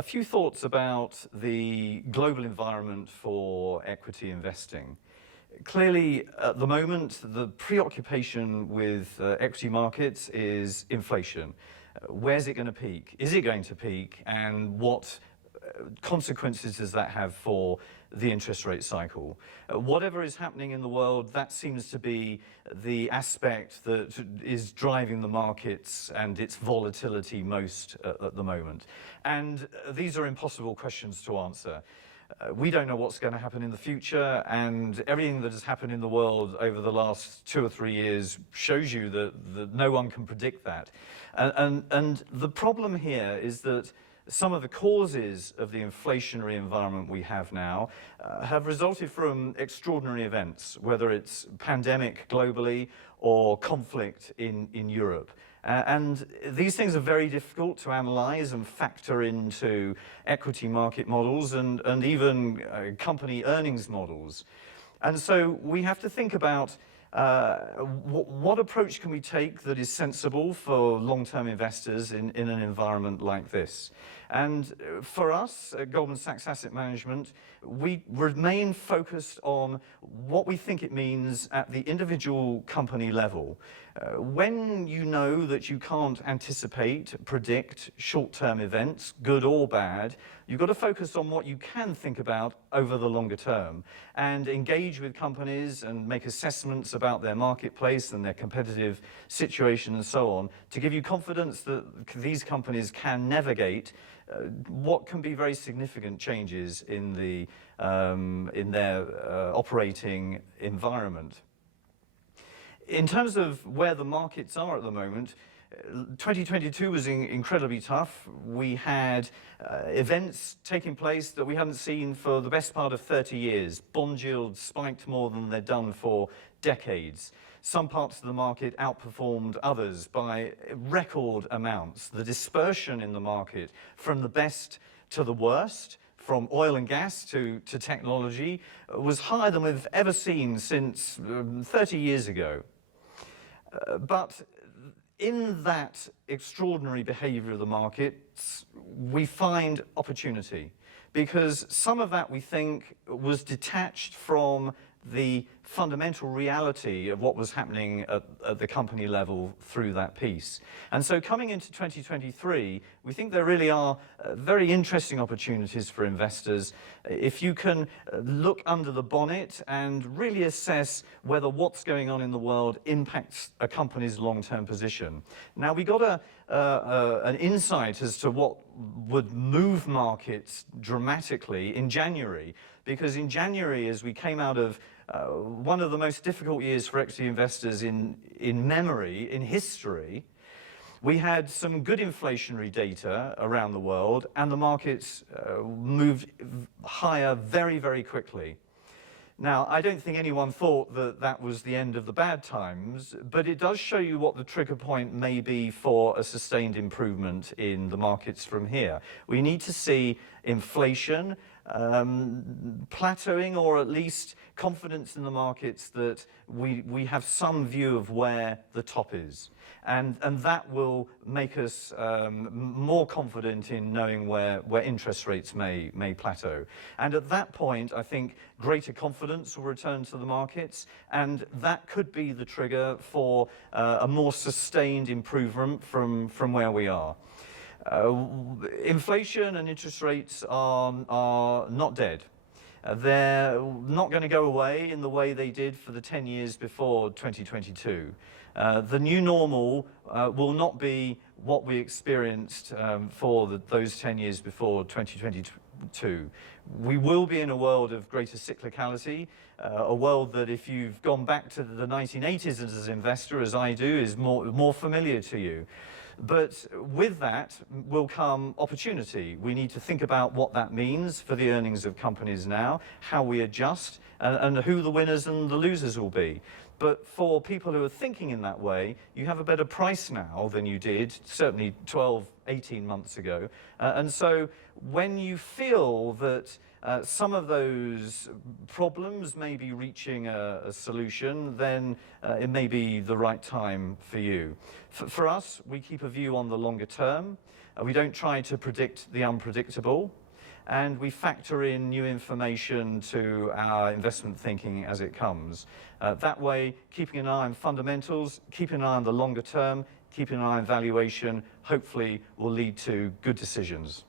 A few thoughts about the global environment for equity investing. Clearly, at the moment, the preoccupation with equity markets is inflation. Where's it going to peak? Is it going to peak? And what consequences does that have for the interest rate cycle? Whatever is happening in the world, that seems to be the aspect that is driving the markets and its volatility most at the moment. And these are impossible questions to answer. We don't know what's going to happen in the future, and everything that has happened in the world over the last 2 or 3 years shows you that no one can predict that. And the problem here is that some of the causes of the inflationary environment we have now have resulted from extraordinary events, whether it's pandemic globally or conflict in Europe. And these things are very difficult to analyze and factor into equity market models and even company earnings models. And so we have to think about what approach can we take that is sensible for long-term investors in an environment like this. And for us at Goldman Sachs Asset Management, we remain focused on what we think it means at the individual company level. When you know that you can't anticipate, predict short-term events, good or bad, you've got to focus on what you can think about over the longer term and engage with companies and make assessments about their marketplace and their competitive situation and so on to give you confidence that these companies can navigate what can be very significant changes in their operating environment. In terms of where the markets are at the moment, 2022 was incredibly tough. We had events taking place that we hadn't seen for the best part of 30 years. Bond yields spiked more than they'd done for decades. Some parts of the market outperformed others by record amounts. The dispersion in the market from the best to the worst, from oil and gas to technology, was higher than we've ever seen since 30 years ago. But in that extraordinary behavior of the markets, we find opportunity, because some of that we think was detached from the fundamental reality of what was happening at the company level through that piece. And so coming into 2023, we think there really are very interesting opportunities for investors if you can look under the bonnet and really assess whether what's going on in the world impacts a company's long-term position. Now, we got an insight as to what would move markets dramatically in January, because in January, as we came out of one of the most difficult years for equity investors in memory, in history, we had some good inflationary data around the world, and the markets moved higher very, very quickly. Now, I don't think anyone thought that that was the end of the bad times, but it does show you what the trigger point may be for a sustained improvement in the markets from here. We need to see inflation plateauing, or at least confidence in the markets that we have some view of where the top is. And that will make us more confident in knowing where interest rates may plateau. And at that point, I think greater confidence will return to the markets, and that could be the trigger for a more sustained improvement from where we are. Inflation and interest rates are not dead. They're not going to go away in the way they did for the 10 years before 2022. The new normal will not be what we experienced for those 10 years before 2022. We will be in a world of greater cyclicality, a world that, if you've gone back to the 1980s as an investor, as I do, is more familiar to you. But with that will come opportunity. We need to think about what that means for the earnings of companies now, how we adjust, and who the winners and the losers will be. But for people who are thinking in that way, you have a better price now than you did, certainly 12, 18 months ago. And so when you feel that some of those problems may be reaching a solution, then it may be the right time for you. For us, we keep a view on the longer term. We don't try to predict the unpredictable, and we factor in new information to our investment thinking as it comes. That way, keeping an eye on fundamentals, keeping an eye on the longer term, keeping an eye on valuation, hopefully will lead to good decisions.